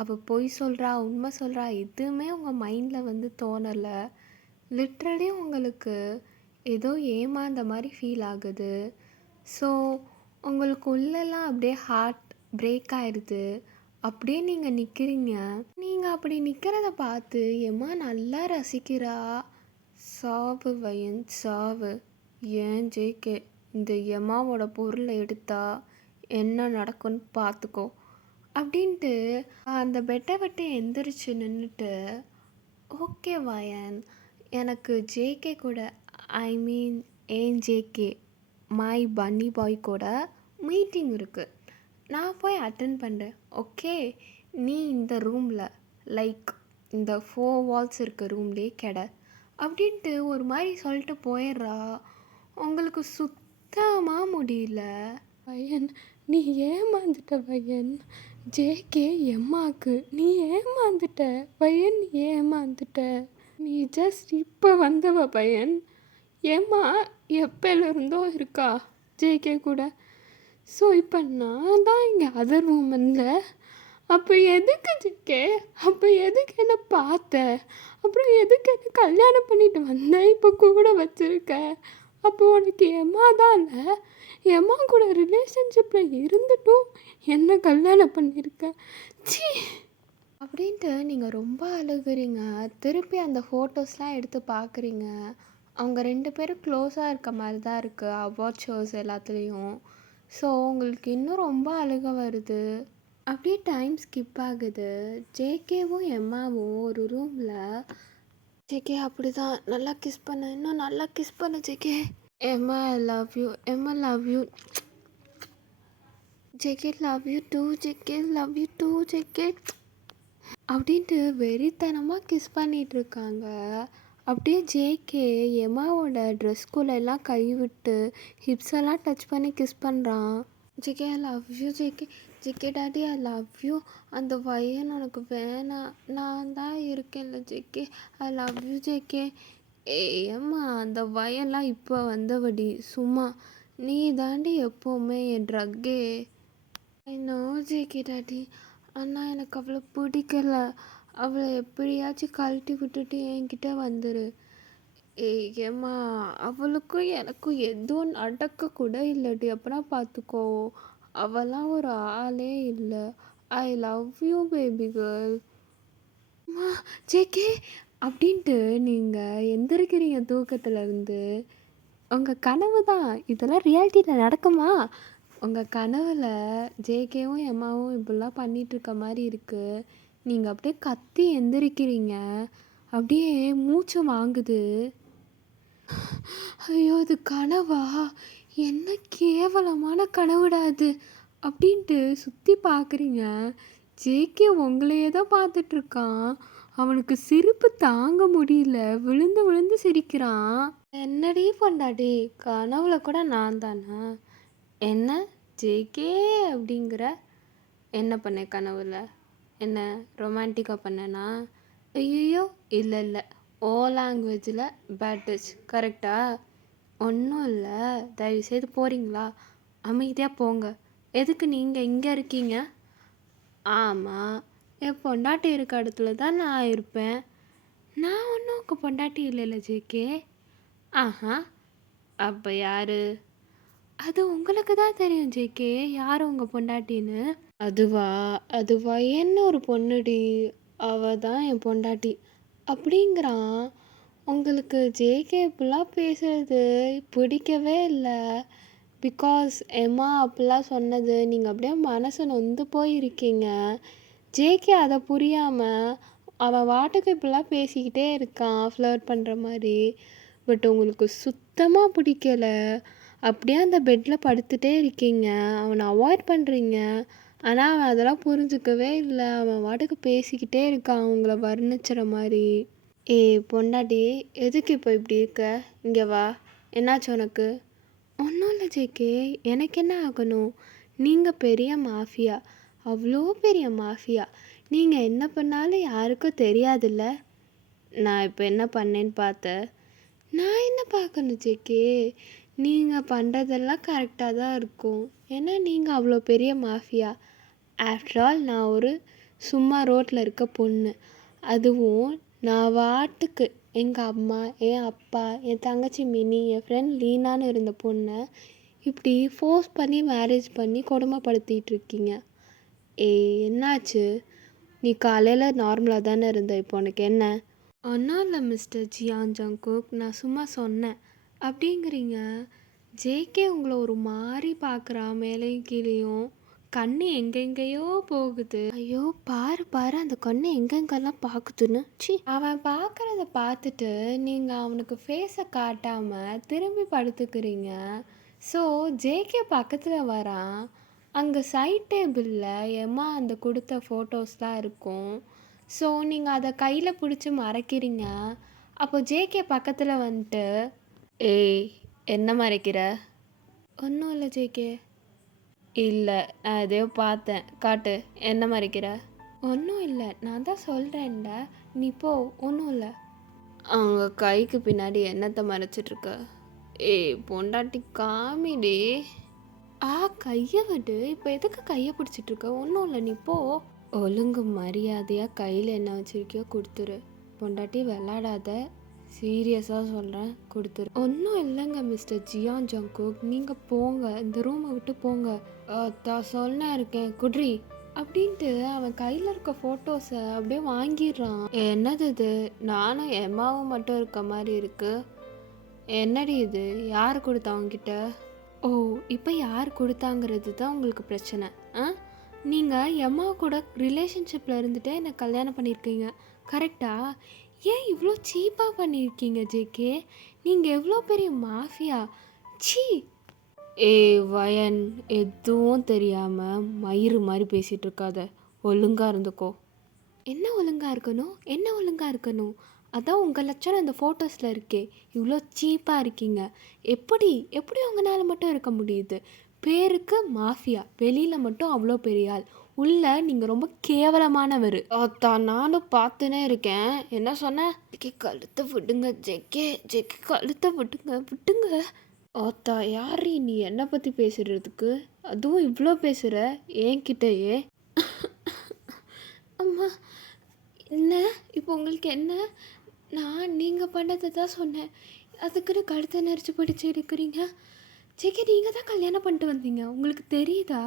அவள் பொய் சொல்கிறா, உண்மை சொல்கிறா, எதுவுமே உங்கள் மைண்டில் வந்து தோணலை. லிட்ரலி உங்களுக்கு ஏதோ ஏமாந்த மாதிரி ஃபீல் ஆகுது. ஸோ உங்களுக்கு உள்ளெல்லாம் அப்படியே ஹார்ட் பிரேக் ஆயிடுது. அப்படியே நீங்கள் நிற்கிறீங்க. நீங்கள் அப்படி நிற்கிறத பார்த்து எம்மா நல்லா ரசிக்கிறா. சாவு வயன், சாவு. ஏன் ஜேகே, இந்த எம்மாவோட பொருளை எடுத்தா என்ன நடக்கும்னு பார்த்துக்கோ அப்படின்ட்டு அந்த பெட்டை விட்டு எந்திரிச்சு நின்றுட்டு, ஓகே வயன், எனக்கு ஜேகே கூட, ஐ மீன் ஏன் ஜேகே, மை பன்னி பாய் கூட மீட்டிங் இருக்குது, நான் போய் அட்டன் பண்ணுறேன். ஓகே, நீ இந்த ரூமில் லைக் இந்த 4 வால்ஸ் இருக்க ரூம்லேயே அப்படின்ட்டு ஒரு மாதிரி சொல்லிட்டு போயிடுறா. உங்களுக்கு சுத்தமாக முடியல. பையன், நீ ஏமாந்துட்ட பையன். ஜேகே எம்மாக்கு நீ ஏமாந்துட்ட பையன், நீ ஏமாந்துட்ட. நீ ஜஸ்ட் இப்போ வந்தவ பையன். ஏம்மா எப்போலேருந்தோ இருக்கா ஜேகே கூட. ஸோ இப்போ நான் தான் இங்கே அதர் உமனில். அப்போ எதுக்கு ஜேகே, அப்போ எதுக்கு என்ன பார்த்த, அப்புறம் எதுக்கு என்ன கல்யாணம் பண்ணிட்டு வந்தேன், இப்போ கூட வச்சுருக்க. அப்போ உனக்கு எம்மா தான் இல்லை, எம்மா கூட ரிலேஷன்ஷிப்பில் இருந்துட்டும் என்ன கல்யாணம் பண்ணியிருக்க. சி அப்படின்ட்டு நீங்கள் ரொம்ப அழுகுறீங்க. திருப்பி அந்த ஃபோட்டோஸ்லாம் எடுத்து பார்க்குறீங்க. அவங்க 2 பேரும் க்ளோஸாக இருக்க மாதிரி தான் இருக்குது அவார்ட் ஷோஸ் எல்லாத்துலேயும். ஸோ உங்களுக்கு இன்னும் ரொம்ப அழுக வருது. அப்படியே டைம் ஸ்கிப் ஆகுது. ஜேகேவும் எம்மாவும் ஒரு ரூமில், ஜேகே அப்படி தான் நல்லா கிஸ் பண்ண, இன்னும் நல்லா கிஸ் பண்ண JK, Emma I love you, Emma love you, JK love you too, JK love you too JK அப்படின்ட்டு வெறித்தனமாக கிஸ் பண்ணிகிட்டு இருக்காங்க. அப்படியே ஜேகே எம்மாவோட ட்ரெஸ்குள்ளே எல்லாம் கை விட்டு ஹிப்ஸ் எல்லாம் டச் பண்ணி கிஸ் பண்ணுறான். JK I love you JK, JK daddy I love you, அந்த பையன் உனக்கு வேணாம், நான் தான் இருக்கேன்ல JK, I love you JK. ஏம்மா அந்த வயெல்லாம் இப்போ வந்தபடி சும்மா, நீ தாண்டி எப்போவுமே என் ட்ரக்கே. ஐ நோ ஜேகே டாடி, ஆனால் எனக்கு அவளை பிடிக்கல, அவளை எப்படியாச்சும் கழட்டி விட்டுட்டு என்கிட்ட வந்துரு. ஏம்மா அவளுக்கும் எனக்கும் எதுவும் நடக்கக்கூட இல்லடி, அப்பனா பார்த்துக்கோ, அவளாம் ஒரு ஆளே இல்லை. ஐ லவ் யூ பேபி கேர்ள். அம்மா ஜேகே அப்படின்ட்டு நீங்கள் எந்திரிக்கிறீங்க தூக்கத்துலேருந்து. உங்கள் கனவு தான் இதெல்லாம், ரியாலிட்டியில் நடக்குமா? உங்கள் கனவில் ஜேகேவும் எம்மாவும் இப்படிலாம் பண்ணிகிட்ருக்க மாதிரி இருக்குது. நீங்கள் அப்படியே கத்தி எந்திரிக்கிறீங்க. அப்படியே மூச்சு வாங்குது. ஐயோ அது கனவா, என்ன கேவலமான கனவுடா அது அப்படின்ட்டு சுற்றி பார்க்குறீங்க. ஜேகே உங்களையே தான் பார்த்துட்ருக்கான். அவனுக்கு சிரிப்பு தாங்க முடியல, விழுந்து விழுந்து சிரிக்கிறான். என்னடி பொண்டாடி, கனவுல கூட நான் தானா? என்ன ஜேகே அப்படிங்கிற? என்ன பண்ணேன் கனவுல? என்ன ரொமான்டிக்காக பண்ணேனா? ஐயோ இல்லை இல்லை, ஓ லாங்குவேஜில் பேட் டச் கரெக்டா? ஒன்றும் இல்லை, தயவுசெய்து போகிறீங்களா? அமைதியாக போங்க. எதுக்கு நீங்கள் இங்கே இருக்கீங்க? ஆமாம், என் பொண்டாட்டி இருக்க இடத்துல தான் நான் இருப்பேன். நான் ஒன்றும் உங்கள் பொண்டாட்டி இல்லைல்ல ஜேகே. ஆஹா, அப்போ யார்? அது உங்களுக்கு தான் தெரியும் ஜேகே, யார் உங்கள் பொண்டாட்டின்னு. அதுவா அதுவா என்ன ஒரு பொண்ணுடி, அவ தான் என் பொண்டாட்டி அப்படிங்கிறான். உங்களுக்கு ஜேகே இப்படிலாம் பேசுகிறது பிடிக்கவே இல்லை. பிகாஸ் எம்மா அப்படிலாம் சொன்னது நீங்கள் அப்படியே மனசு நொந்து போயிருக்கீங்க. ஜேகே அதை புரியாமல் அவன் வாட்டுக்கு இப்படிலாம் பேசிக்கிட்டே இருக்கான், ஃப்ளர்ட் பண்ணுற மாதிரி. பட் உங்களுக்கு சுத்தமாக பிடிக்கல. அப்படியே அந்த பெட்டில் படுத்துகிட்டே இருக்கீங்க, அவனை அவாய்ட் பண்ணுறீங்க. ஆனால் அவன் அதெல்லாம் புரிஞ்சுக்கவே இல்லை. அவன் வாட்டுக்கு பேசிக்கிட்டே இருக்கான் உங்களை வர்ணிச்சுற மாதிரி. பொண்டாட்டி, எதுக்கு இப்போ இப்படி இருக்க? இங்கே வா, என்னாச்சு உனக்கு? ஒன்றும் இல்லை ஜேகே, எனக்கு என்ன ஆகணும்? நீங்கள் பெரிய மாஃபியா, அவ்வளோ பெரிய மாஃபியா. நீங்கள் என்ன பண்ணாலும் யாருக்கும் தெரியாதுல்ல. நான் இப்போ என்ன பண்ணேன்னு பார்த்தேன்? நான் என்ன பார்க்கணும் ஜேகே? நீங்கள் பண்ணுறதெல்லாம் கரெக்டாக தான் இருக்கும். ஏன்னா நீங்கள் அவ்வளோ பெரிய மாஃபியா. ஆஃப்டர் ஆல் நான் ஒரு சும்மா ரோட்டில் இருக்க பொண்ணு. அதுவும் நான் வாட்டுக்கு எங்கள் அம்மா, என் அப்பா, என் தங்கச்சி மினி, என் ஃப்ரெண்ட் லீனான்னு இருந்த பொண்ணை இப்படி ஃபோர்ஸ் பண்ணி மேரேஜ் பண்ணி கொடுமைப்படுத்திகிட்டு இருக்கீங்க. என்னாச்சு? நீ காலையில் நார்மலாக தானே இருந்த, இப்போ உனக்கு என்ன? ஒன்றும் இல்லை மிஸ்டர் ஜியான் ஜங்குக், நான் சும்மா சொன்னேன் அப்படிங்கிறீங்க. ஜேகே உங்களை ஒரு மாதிரி பார்க்குறா, மேலேயும் கீழேயும். கண்ணு எங்கெங்கேயோ போகுது. ஐயோ! பாரு பாரு அந்த கண்ணு எங்கெங்கெல்லாம் பார்க்குதுன்னு. ச்சீ! அவன் பார்க்குறத பார்த்துட்டு நீங்கள் அவனுக்கு ஃபேஸை காட்டாமல் திரும்பி படுத்துக்கிறீங்க. ஸோ ஜேகே பக்கத்தில் வரான். அங்கே சைட் டேபிளில் எம்மா அந்த கொடுத்த ஃபோட்டோஸ்லாம் இருக்கும். ஸோ நீங்கள் அதை கையில் பிடிச்சி மறைக்கிறீங்க. அப்போ ஜேகே பக்கத்தில் வந்துட்டு, ஏய் என்ன மறைக்கிற? ஒன்றும் இல்லை ஜேகே. இல்லை நான் எதையோ பார்த்தேன், காட்டு, என்ன மறைக்கிற? ஒன்றும் இல்லை, நான் தான் சொல்கிறேன்ல, நீ போ, ஒன்றும் இல்லை. அவங்க கைக்கு பின்னாடி என்னத்தை மறைச்சிட்ருக்க? ஏய் பொண்டாட்டி காமிடி. கையை விடு, இப்போ எதுக்கு கையை பிடிச்சிட்ருக்க? ஒன்றும் இல்லை, நீ போ. ஒழுங்கு மரியாதையாக கையில் என்ன வச்சுருக்கியோ கொடுத்துரு. பொண்டாட்டி விளாடாத, சீரியஸாக சொல்கிறேன், கொடுத்துரு. ஒன்றும் இல்லைங்க மிஸ்டர் ஜியான் ஜங்குக், நீங்கள் போங்க, இந்த ரூமை விட்டு போங்க. தான் சொன்னேன் இருக்கேன் குட்ரி அப்படின்ட்டு அவன் கையில் இருக்க ஃபோட்டோஸை அப்படியே வாங்கிடுறான். என்னது இது? நானும் எம்மாவும் மட்டும் இருக்க மாதிரி இருக்கு. என்னடி இது? யார் கொடுத்தா அவங்ககிட்ட? ஓ, இப்போ யார் கொடுத்தாங்கிறது தான் உங்களுக்கு பிரச்சனை. நீங்கள் எம்மா கூட ரிலேஷன்ஷிப்பில் இருந்துட்டு என்னை கல்யாணம் பண்ணியிருக்கீங்க, கரெக்டா? ஏன் இவ்வளோ சீப்பாக பண்ணியிருக்கீங்க ஜேகே? நீங்கள் எவ்வளோ பெரிய மாஃபியா? சீ! வயன், எதுவும் தெரியாமல் மயிறு மாதிரி பேசிகிட்டு இருக்காத, ஒழுங்காக இருந்துக்கோ. என்ன ஒழுங்காக இருக்கணும்? என்ன ஒழுங்காக இருக்கணும்? அதான் உங்கள் லட்சணம் அந்த ஃபோட்டோஸில் இருக்கே. இவ்வளோ சீப்பாக இருக்கீங்க. எப்படி எப்படி உங்களால் மட்டும் இருக்க முடியுது? பேருக்கு மாஃபியா, வெளியில் மட்டும் அவ்வளோ பெரிய ஆள், உள்ள நீங்கள் ரொம்ப கேவலமானவர். தான் நானும் பார்த்துனே இருக்கேன். என்ன சொன்னேன்? ஜெக்கே கழுத்தை விடுங்க, ஜெக்கே ஜெக்கே கழுத்தை விட்டுங்க விட்டுங்க. யாரு நீ என்னை பற்றி பேசுகிறதுக்கு? அதுவும் இவ்வளோ பேசுகிற என்கிட்டயே? அம்மா என்ன இப்போ உங்களுக்கு என்ன? நான் நீங்கள் பண்ணதை தான் சொன்னேன், அதுக்குன்னு கழுத்தை நெரிச்சு பிடிச்சி இருக்கிறீங்க. ஜெகே நீங்கள் தான் கல்யாணம் பண்ணிட்டு வந்தீங்க, உங்களுக்கு தெரியுதா?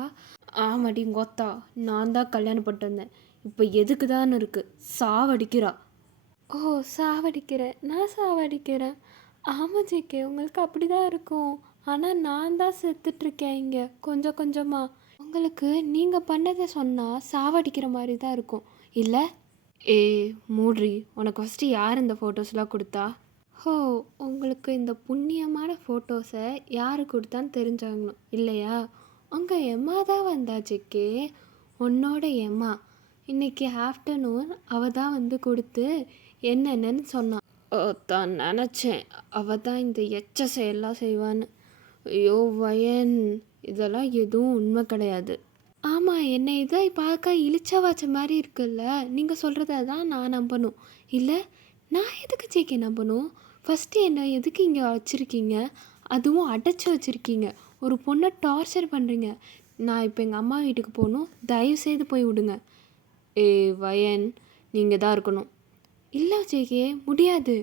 ஆமாடி கொத்தா, நான் தான் கல்யாணம் பண்ணிட்டு வந்தேன். இப்போ எதுக்கு தான் இருக்குது? சாவடிக்கிறா. ஓ, சாவடிக்கிறேன், நான் சாவடிக்கிறேன். ஆமாம் ஜேகே, உங்களுக்கு அப்படி தான் இருக்கும். ஆனால் நான் தான் செத்துட்ருக்கேன் இங்கே கொஞ்சம் கொஞ்சமாக. உங்களுக்கு நீங்கள் பண்ணதை சொன்னால் சாவடிக்கிற மாதிரி தான் இருக்கும் இல்லை? மூட்ரி, உனக்கு ஃபஸ்ட்டு யார் இந்த ஃபோட்டோஸ்லாம் கொடுத்தா? ஹோ, உங்களுக்கு இந்த புண்ணியமான ஃபோட்டோஸை யார் கொடுத்தான்னு தெரிஞ்சாங்கணும் இல்லையா? உங்கள் எம்மா தான் வந்தா ஜெக்கே, உன்னோட எம்மா. இன்றைக்கி ஆஃப்டர்நூன் அவள் தான் வந்து கொடுத்து என்னென்னு சொன்னான். தான் நினச்சேன் அவள் தான் இந்த எச்ச செயலாம் செய்வான்னு. ஐயோ வயன், இதெல்லாம் எதுவும் உண்மை கிடையாது. ஆமாம், என்னை இதை பார்க்க இழிச்சா வாச்ச மாதிரி இருக்குல்ல, நீங்கள் சொல்கிறத தான் நான் நம்பணும் இல்லை? நான் எதுக்கு ஜெக்கே நம்பணும்? ஃபஸ்ட்டு என்னை எதுக்கு இங்கே வச்சுருக்கீங்க? அதுவும் அடைச்சி வச்சுருக்கீங்க. ஒரு பொண்ணை டார்ச்சர் பண்ணுறீங்க. நான் இப்போ எங்கள் அம்மா வீட்டுக்கு போகணும், தயவுசெய்து போய் விடுங்க. வயன், நீங்கள் தான் இருக்கணும். இல்லை ஜேகே, முடியாது.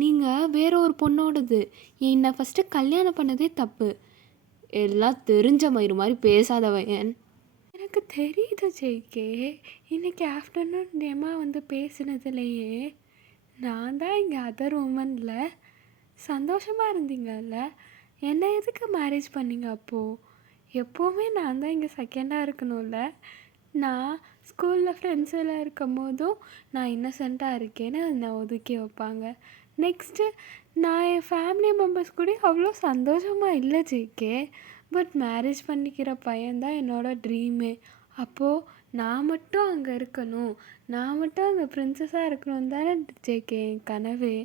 நீங்கள் வேற ஒரு பொண்ணோடது. என்னை ஃபஸ்ட்டு கல்யாணம் பண்ணதே தப்பு. எல்லாம் தெரிஞ்ச மயிறு மாதிரி பேசாத வயன். எனக்கு தெரியுது ஜேகே, இன்றைக்கி ஆஃப்டர்நூன் நேமா வந்து பேசினதுலையே நான் தான் இங்கே அதர் உமனில் சந்தோஷமாக இருந்தீங்கல்ல, என்னை எதுக்கு மேரேஜ் பண்ணிங்க அப்போது? எப்போவுமே நான் தான் இங்கே செகண்டாக இருக்கணும்ல. நான் ஸ்கூலில் ஃப்ரெண்ட்ஸ் எல்லாம் இருக்கும் போதும் நான் இன்னசென்ட்டாக இருக்கேன்னு என்னை ஒதுக்கி வைப்பாங்க. நெக்ஸ்ட்டு நான் என் ஃபேமிலி மெம்பர்ஸ் கூட அவ்வளோ சந்தோஷமாக இல்லை ஜேகே. பட் மேரேஜ் பண்ணிக்கிற பையன்தான் என்னோடய ட்ரீமே. அப்போது நான் மட்டும் அங்கே இருக்கணும், நான் மட்டும் அங்கே ப்ரின்ஸஸாக இருக்கணும் தானே ஜேகே என் கனவே.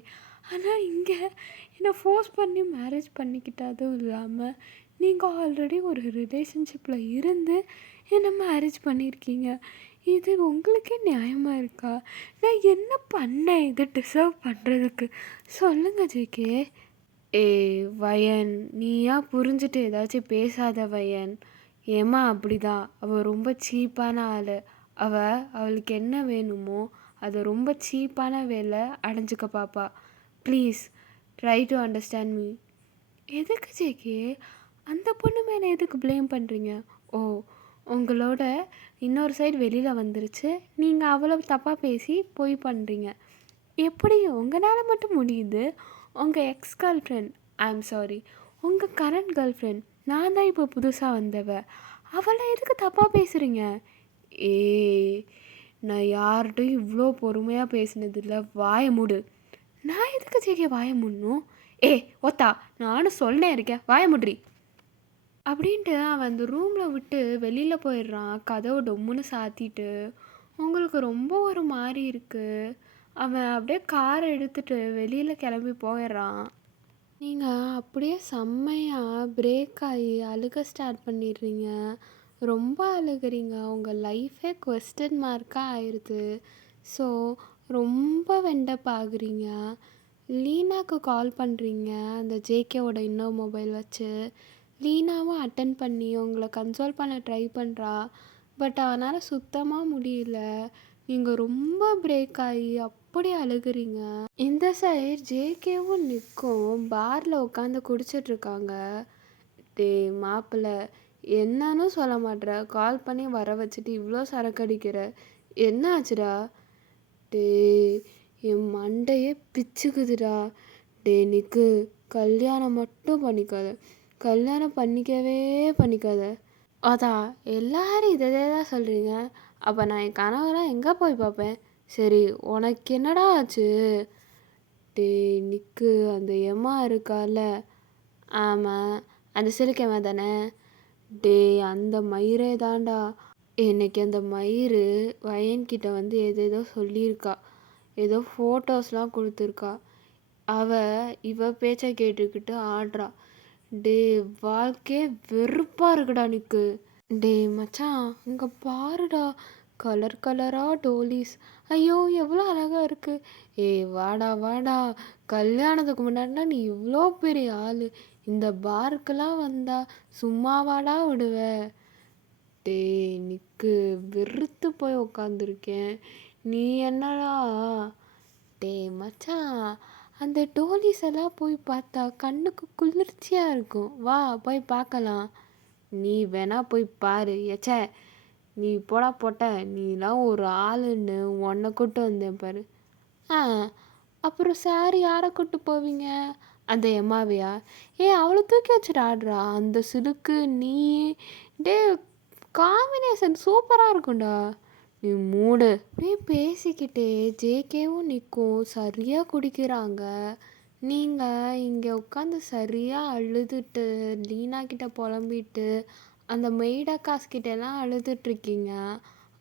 ஆனால் இங்கே என்னை ஃபோர்ஸ் பண்ணி மேரேஜ் பண்ணிக்கிட்டதும் இல்லாமல் நீங்கள் ஆல்ரெடி ஒரு ரிலேஷன்ஷிப்பில் இருந்து என்னை மேரேஜ் பண்ணியிருக்கீங்க. இது உங்களுக்கே நியாயமாக இருக்கா? நான் என்ன பண்ணேன் இதை டிசர்வ் பண்ணுறதுக்கு? சொல்லுங்கள் ஜேகே. வயன், நீயா புரிஞ்சுட்டு ஏதாச்சும் பேசாத வயன். ஏம்மா அப்படிதான், அவள் ரொம்ப சீப்பான ஆள். அவளுக்கு என்ன வேணுமோ அதை ரொம்ப சீப்பான வேலை அடைஞ்சிக்க பாப்பா. Please try to understand me. எதுக்கு ஜேகே அந்த பொண்ணு மேலே எதுக்கு ப்ளேம் பண்ணுறீங்க? ஓ, உங்களோட இன்னொரு சைடு வெளியில் வந்துருச்சு, நீங்கள் அவ்வளோ தப்பாக பேசி போய் பண்ணுறீங்க. எப்படி உங்களால் மட்டும் முடியுது? உங்கள் X girl friend, I am sorry, உங்கள் கரண்ட் கேர்ள் ஃப்ரெண்ட், நான் தான் இப்போ புதுசாக வந்தவ, அவளை எதுக்கு தப்பாக பேசுகிறீங்க? ஏய், நான் யார்கிட்டையும் இவ்வளோ பொறுமையாக பேசினதில்ல, வாய மூடு. நான் எதுக்கு ஜேகே வாய மூடணும்? ஒத்தா, நானும் சொன்னே இருக்கேன், வாய மூட்ரி அப்படின்ட்டு அவன் அந்த ரூமில் விட்டு வெளியில் போயிடுறான், கதவை டொம்முன்னு சாத்திட்டு. உங்களுக்கு ரொம்ப ஒரு மாதிரி இருக்குது. அவன் அப்படியே காரை எடுத்துட்டு வெளியில் கிளம்பி போயிடுறான். நீங்கள் அப்படியே செம்மையாக பிரேக் ஆகி அழுக ஸ்டார்ட் பண்ணிடுறீங்க. ரொம்ப அழுகுறீங்க. உங்கள் லைஃபே கொஸ்டின் மார்க்காக ஆயிடுது. ஸோ ரொம்ப வெண்டப்பாகுறீங்க. லீனாக்கு கால் பண்ணுறீங்க அந்த ஜேகேவோட இன்னொரு மொபைல் வச்சு. லீனாவும் அட்டன் பண்ணி உங்களை கன்சோல் பண்ண ட்ரை பண்ணுறா. பட் அவனால் சுத்தமாக முடியல. நீங்கள் ரொம்ப பிரேக் ஆகி அப்படி அழுகுறீங்க. இந்த சைடு ஜேகேவும் நிற்கும் பாரில் உட்காந்து குடிச்சிட்ருக்காங்க. டே மாப்பிள்ளை, என்னன்னு சொல்ல மாட்ற? கால் பண்ணி வர வச்சுட்டு இவ்வளோ சரக்கு அடிக்கிற, என்ன ஆச்சுடா? டே, என் மண்டையே பிச்சுக்குதுடா. டே நிக்கு, கல்யாணம் மட்டும் பண்ணிக்காத, கல்யாணம் பண்ணிக்காத. அதான் எல்லாரும் இதே தான் சொல்கிறீங்க. அப்போ நான் என் கணவராக எங்கே போய் பார்ப்பேன்? சரி, உனக்கு என்னடா ஆச்சு? டே நிக்கு, அந்த எம்மா இருக்கால, ஆமாம், அந்த சிலுக்கம்மா தானே? டே, அந்த மயிரே தான்டா. இன்னைக்கு அந்த மயிறு வயன்கிட்ட வந்து ஏதேதோ சொல்லியிருக்கா. ஏதோ ஃபோட்டோஸ்லாம் கொடுத்துருக்கா. இவ பேச்சை கேட்டுக்கிட்டு ஆடுறா. டே, வாழ்க்கையே வெறுப்பாக இருக்குடா நிக்கு. டே மச்சான், இங்கே பாருடா, கலர் கலராக டோலிஸ். ஐயோ, எவ்வளோ அழகாக இருக்குது. வாடா வாடா, கல்யாணத்துக்கு முன்னாடினா நீ இவ்வளோ பெரிய ஆள், இந்த பார்க்கெலாம் வந்தா சும்மாவாடா விடுவ? டே நிக்கு, வெறுத்து போய் உக்காந்துருக்கேன். நீ என்னடா? டே மச்சான், அந்த டோலிஸ் எல்லாம் போய் பார்த்தா கண்ணுக்கு குளிர்ச்சியாக இருக்கும். வா போய் பார்க்கலாம். நீ வேணா போய் பாரு. ஏச்சே, நீ போடா போட்ட, நீலாம் ஒரு ஆளுன்னு உன்னை கூட்டு வந்தேன் பாரு. ஆ, அப்புறம் சார் யாரை கூட்டு போவீங்க? அந்த எம்மாவையா? அவளை தூக்கி வச்சுட்டு ஆடுறா அந்த சிலுக்கு நீ. டே, காம்பினேஷன் சூப்பராக இருக்கும்டா. நீ மூடு. அப்படியே பேசிக்கிட்டே ஜேகேவும் நிற்கும் சரியாக குடிக்கிறாங்க. நீங்கள் இங்கே உட்காந்து சரியாக அழுதுட்டு லீனா கிட்ட புலம்பிட்டு அந்த மெய்டக்காஸ்கிட்டெல்லாம் அழுதுட்ருக்கீங்க.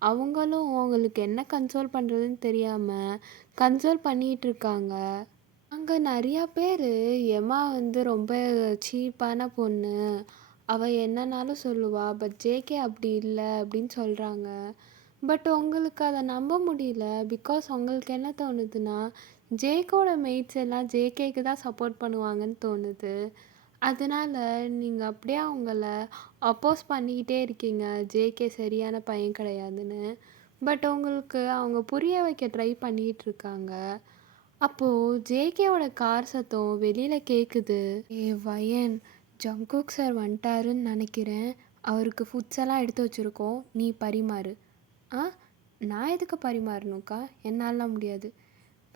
அவங்களும் உங்களுக்கு என்ன கன்சோல் பண்ணுறதுன்னு தெரியாமல் கன்சோல் பண்ணிகிட்ருக்காங்க. அங்கே நிறையா பேர் எம்மா வந்து ரொம்ப சீப்பான பொண்ணு, அவள் என்னன்னாலும் சொல்லுவா, பட் ஜேகே அப்படி இல்லை அப்படின்னு சொல்கிறாங்க. பட் உங்களுக்கு அதை நம்ப முடியல. பிகாஸ் உங்களுக்கு என்ன தோணுதுன்னா, ஜேகோட மெய்ட்ஸ் எல்லாம் ஜேகேக்கு தான் சப்போர்ட் பண்ணுவாங்கன்னு தோணுது. அதனால நீங்கள் அப்படியே அவங்கள அப்போஸ் பண்ணிக்கிட்டே இருக்கீங்க, ஜேகே சரியான பையன் கிடையாதுன்னு. பட் உங்களுக்கு அவங்க புரிய வைக்க ட்ரை பண்ணிகிட்டு இருக்காங்க. அப்போது ஜேகேவோட கார் சத்தம் வெளியில் கேட்குது. வயன், ஜங்குக் சார் வந்துட்டாருன்னு நினைக்கிறேன். அவருக்கு ஃபுட்ஸ் எல்லாம் எடுத்து வச்சுருக்கோம், நீ பரிமாறு. ஆ, நான் எதுக்கு பரிமாறணுக்கா? என்னாலாம் முடியாது.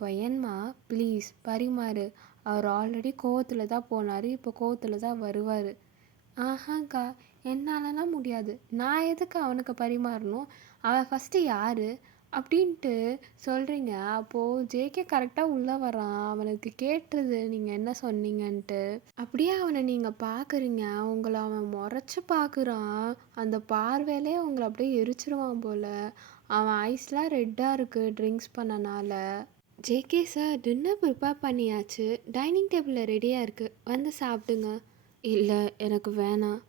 வயன்மா ப்ளீஸ் பரிமாறு. அவர் ஆல்ரெடி கோவத்தில் தான் போனார், இப்போ கோவத்தில் தான் வருவார். ஆஹாக்கா, என்னாலலாம் முடியாது. நான் எதுக்கு அவனுக்கு பரிமாறணும்? அவன் ஃபஸ்ட்டு யார் அப்படின்ட்டு சொல்கிறீங்க. அப்போது ஜேகே கரெக்டாக உள்ளே வரான். அவனுக்கு கேட்டுருது நீங்கள் என்ன சொன்னீங்கன்ட்டு. அப்படியே அவனை நீங்கள் பார்க்குறீங்க. உங்களை அவன் முறைச்சி பார்க்குறான். அந்த பார்வையிலே உங்களை அப்படியே எரிச்சிருவான் போல். அவன் ஐஸ்லாம் ரெட்டாக இருக்குது ட்ரிங்க்ஸ் பண்ணனால. ஜேகே சார், டின்னர் ப்ரிப்பேர் பண்ணியாச்சு, டைனிங் டேபிளில் ரெடியாக இருக்குது, வந்து சாப்பிடுங்க. இல்லை, எனக்கு வேணாம்.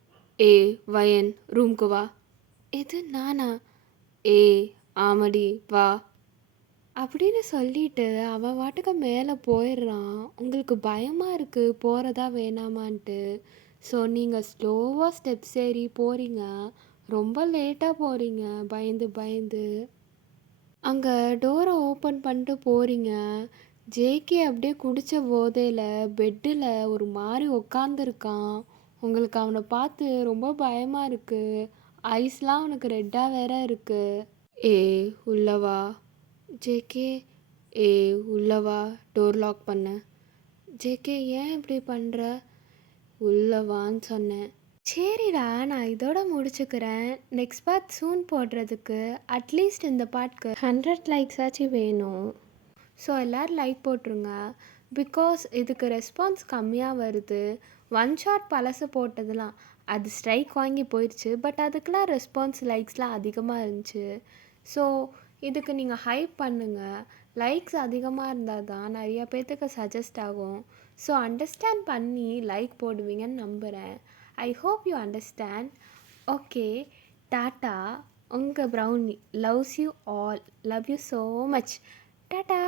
வயன், ரூம்க்கு வா. எது, நானா? ஆமாடி, வா அப்படின்னு சொல்லிட்டு அவன் வாட்டுக்கு மேலே போயிடுறான். உங்களுக்கு பயமாக இருக்குது போகிறதா வேணாமான்ட்டு. ஸோ நீங்கள் ஸ்லோவாக ஸ்டெப்ஸ் ஏறி போகிறீங்க. ரொம்ப லேட்டாக போகிறீங்க, பயந்து பயந்து. அங்கே டோரை ஓப்பன் பண்ணிட்டு போகிறீங்க. ஜேகே அப்படியே குடித்த போதையில் பெட்டில் ஒரு மாதிரி உக்காந்துருக்கான். உங்களுக்கு அவனை பார்த்து ரொம்ப பயமாக இருக்குது. ஐஸ்லாம் அவனுக்கு ரெட்டாக வேற இருக்குது. உள்ளவா ஜேகே, உள்ளவா, டோர் லாக் பண்ண. ஜேகே, ஏன் இப்படி பண்ணுற? உள்ளவான்னு சொன்னேன். சரிடா, நான் இதோட முடிச்சுக்கிறேன். நெக்ஸ்ட் பார்ட் சூன் போடுறதுக்கு அட்லீஸ்ட் இந்த பார்ட்க்கு 100 லைக்ஸ் ஆச்சும் வேணும். ஸோ எல்லோரும் லைக் போட்டுருங்க. பிகாஸ் இதுக்கு ரெஸ்பான்ஸ் கம்மியாக வருது. ஒன் ஷாட் பழசு போட்டதெல்லாம் அது ஸ்ட்ரைக் வாங்கி போயிடுச்சு. பட் அதுக்கெலாம் ரெஸ்பான்ஸ் லைக்ஸ்லாம் அதிகமாக இருந்துச்சு. ஸோ இதுக்கு நீங்கள் ஹைப் பண்ணுங்கள். லைக்ஸ் அதிகமாக இருந்தால் தான் நிறையா பேர்த்துக்கு சஜஸ்ட் ஆகும். ஸோ அண்டர்ஸ்டாண்ட் பண்ணி லைக் போடுவீங்கன்னு நம்புகிறேன். I hope you understand. Okay, tata. உங்கள் Brownie loves you all. Love you so much. Tata.